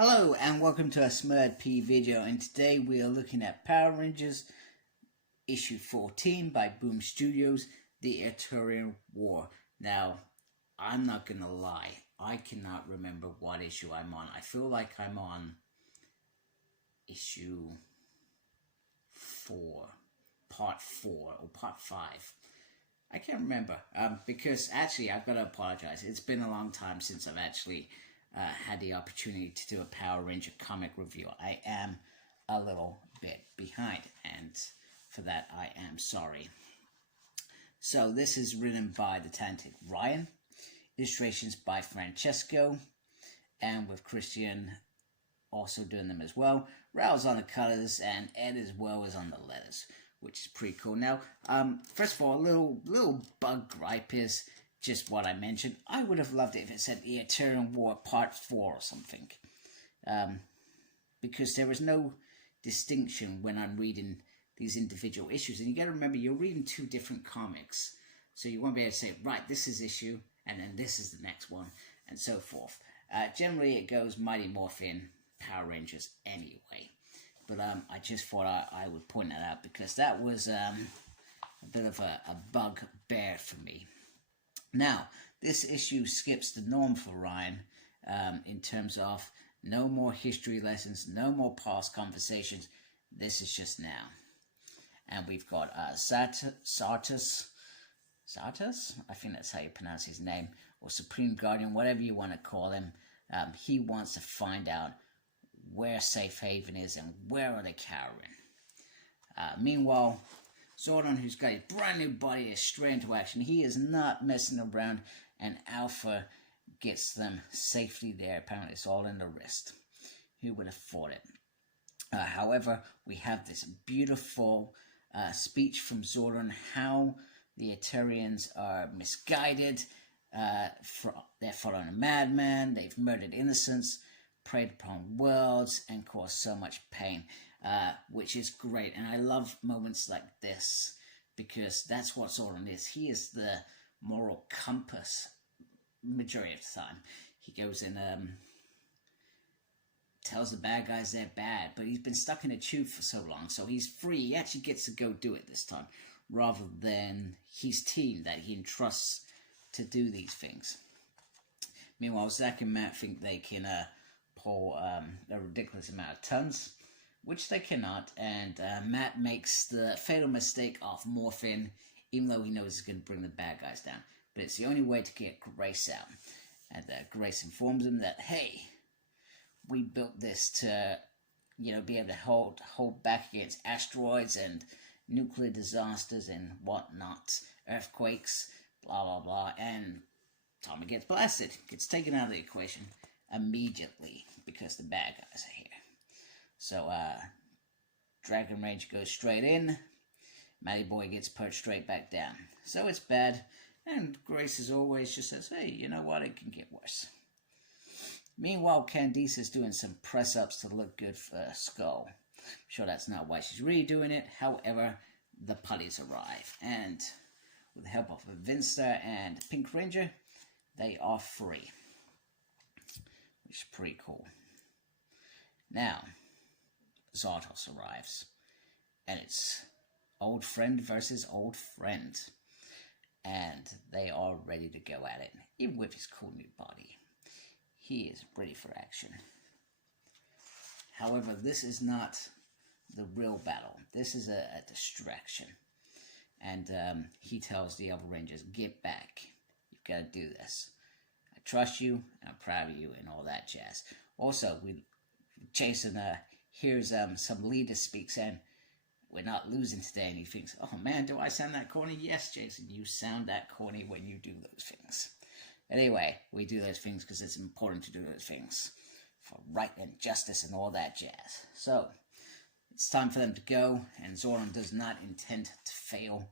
Hello and welcome to a Smurd P video, and today we are looking at Power Rangers issue 14 by Boom Studios, The Eltarian War. Now, I'm not gonna lie, I cannot remember what issue I'm on. I feel like I'm on issue 4, part 4 or part 5. I can't remember because actually I've got to apologize. It's been a long time since I've actually had the opportunity to do a Power Ranger comic review. I am a little bit behind, and for that I am sorry. So this is written by the talented Ryan, illustrations by Francesco, and with Christian also doing them as well. Raul's on the colors, and Ed as well is on the letters, which is pretty cool. Now, first of all, a little bug gripe is just what I mentioned. I would have loved it if it said The Eltarian War Part 4 or something. Because there is no distinction when I'm reading these individual issues. And you got to remember, you're reading two different comics. So you won't be able to say, right, this is issue, and then this is the next one, and so forth. Generally, it goes Mighty Morphin Power Rangers anyway. But I just thought I would point that out because that was a bit of a bugbear for me. Now, this issue skips the norm for Ryan in terms of no more history lessons, no more past conversations. This is just now. And we've got Sartus, I think that's how you pronounce his name, or Supreme Guardian, whatever you want to call him. He wants to find out where Safe Haven is and where are they cowering. Meanwhile, Zordon, who's got a brand new body, is straight into action. He is not messing around, and Alpha gets them safely there. Apparently, it's all in the wrist. Who would have thought it? However, we have this beautiful speech from Zordon, how the Eltarians are misguided. They're following a madman. They've murdered innocents, preyed upon worlds, and caused so much pain. Which is great, and I love moments like this because that's what Zordon is. He is the moral compass majority of the time. He goes and tells the bad guys they're bad, but he's been stuck in a tube for so long, so he's free. He actually gets to go do it this time, rather than his team that he entrusts to do these things. Meanwhile, Zach and Matt think they can pull a ridiculous amount of tons, which they cannot, and Matt makes the fatal mistake of morphing, even though he knows it's going to bring the bad guys down. But it's the only way to get Grace out. And Grace informs him that, hey, we built this to, be able to hold back against asteroids and nuclear disasters and whatnot, earthquakes, blah, blah, blah, and Tommy gets blasted, gets taken out of the equation immediately because the bad guys are here. So, Dragon Rage goes straight in, Matty Boy gets perched straight back down. So it's bad, and Grace as always just says, hey, you know what, it can get worse. Meanwhile, Candice is doing some press-ups to look good for Skull. I'm sure that's not why she's really doing it. However, the putties arrive, and with the help of Vinster and Pink Ranger, they are free, which is pretty cool. Now, Zardos arrives, and it's old friend versus old friend, and they are ready to go at it, even with his cool new body. He is ready for action. However, this is not the real battle. This is a distraction, and he tells the other Rangers, get back. You've got to do this. I trust you, and I'm proud of you, and all that jazz. Also, Jason hears some leader speak saying, we're not losing today, and he thinks, oh man, do I sound that corny? Yes, Jason, you sound that corny when you do those things. Anyway, we do those things because it's important to do those things for right and justice and all that jazz. So, it's time for them to go, and Zordon does not intend to fail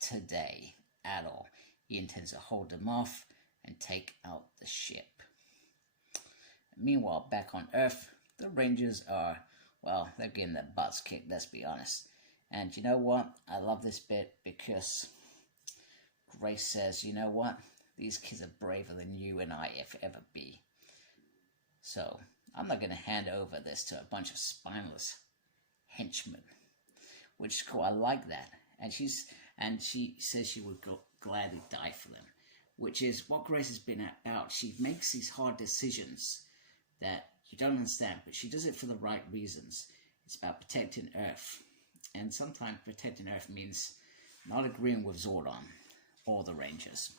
today at all. He intends to hold them off and take out the ship. Meanwhile, back on Earth, the Rangers are, well, they're getting their butts kicked, let's be honest. And you know what? I love this bit because Grace says, you know what? These kids are braver than you and I ever be. So, I'm not going to hand over this to a bunch of spineless henchmen, which is cool. I like that. And she says she would gladly die for them, which is what Grace has been about. She makes these hard decisions that you don't understand, but she does it for the right reasons. It's about protecting Earth. And sometimes protecting Earth means not agreeing with Zordon or the Rangers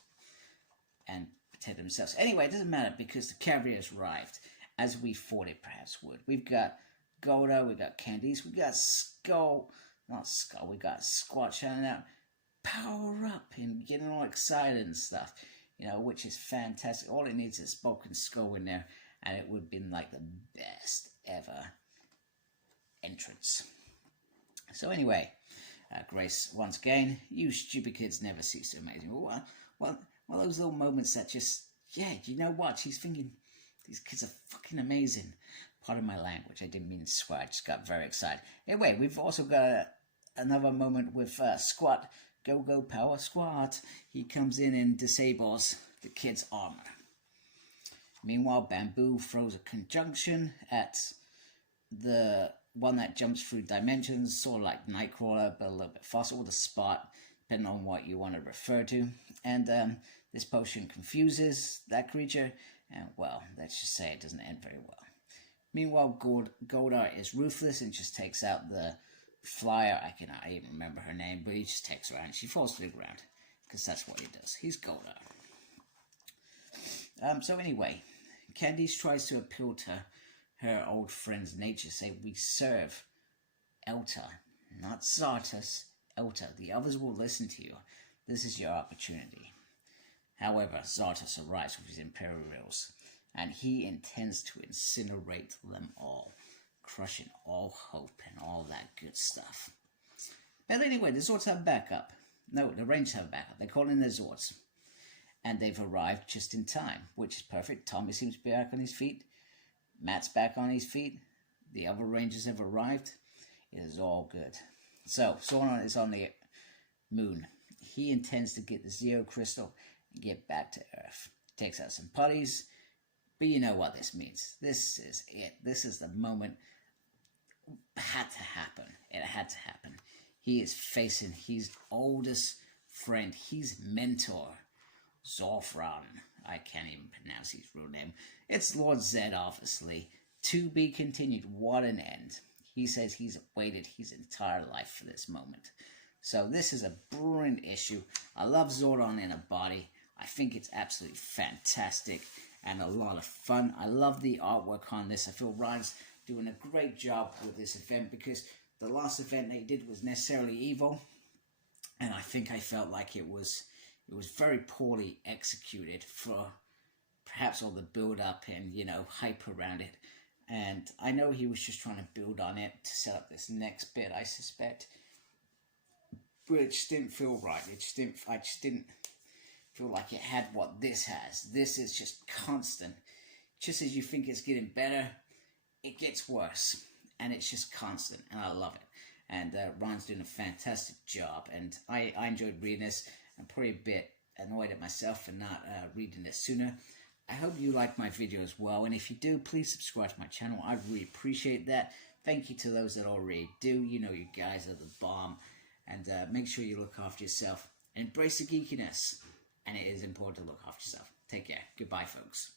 and protect themselves. Anyway, it doesn't matter because the cavalry has arrived, as we thought it perhaps would. We've got Golda, we've got Candice, we've got we got Squat shouting out, power up, and getting all excited and stuff, which is fantastic. All it needs is Spoken Skull in there, and it would have been like the best ever entrance. So anyway, Grace, once again, you stupid kids never cease to amaze me. Well, those little moments that just, you know what? She's thinking, these kids are fucking amazing. Pardon my language. I didn't mean to swear. I just got very excited. Anyway, we've also got another moment with Squat. Go, power, Squat. He comes in and disables the kid's armor. Meanwhile, Bamboo throws a conjunction at the one that jumps through dimensions, sort of like Nightcrawler, but a little bit faster, with a spot, depending on what you want to refer to. And this potion confuses that creature, and, well, let's just say it doesn't end very well. Meanwhile, Goldar is ruthless and just takes out the flyer. I cannot even remember her name, but he just takes her out and she falls to the ground, because that's what he does. He's Goldar. So anyway, Candice tries to appeal to her old friend's nature, say, we serve Eltar, not Zartus, Eltar. The others will listen to you. This is your opportunity. However, Zartus arrives with his Imperials, and he intends to incinerate them all, crushing all hope and all that good stuff. But anyway, the Zords have backup. No, the Rangers have backup. They call in their Zords. And they've arrived just in time, which is perfect. Tommy seems to be back on his feet. Matt's back on his feet. The other Rangers have arrived. It is all good. So, Sauron is on the moon. He intends to get the Zero Crystal and get back to Earth. Takes out some putties. But you know what this means. This is it. This is the moment. It had to happen. It had to happen. He is facing his oldest friend, his mentor, Zorfran. I can't even pronounce his real name. It's Lord Zed, obviously. To be continued. What an end. He says he's waited his entire life for this moment. So this is a brilliant issue. I love Zordon in a body. I think it's absolutely fantastic and a lot of fun. I love the artwork on this. I feel Ryan's doing a great job with this event, because the last event they did was necessarily evil, and I think I felt like it was very poorly executed for perhaps all the build up and hype around it. And I know he was just trying to build on it to set up this next bit, I suspect, but it just didn't feel right. I just didn't feel like it had what this has. This is just constant. Just as you think it's getting better, it gets worse, and it's just constant, and I love it. And Ron's doing a fantastic job, and I enjoyed reading this. I'm probably a bit annoyed at myself for not reading this sooner. I hope you like my video as well, and if you do, please subscribe to my channel. I really appreciate that. Thank you to those that already do. You know, you guys are the bomb. And make sure you look after yourself. Embrace the geekiness. And it is important to look after yourself. Take care. Goodbye, folks.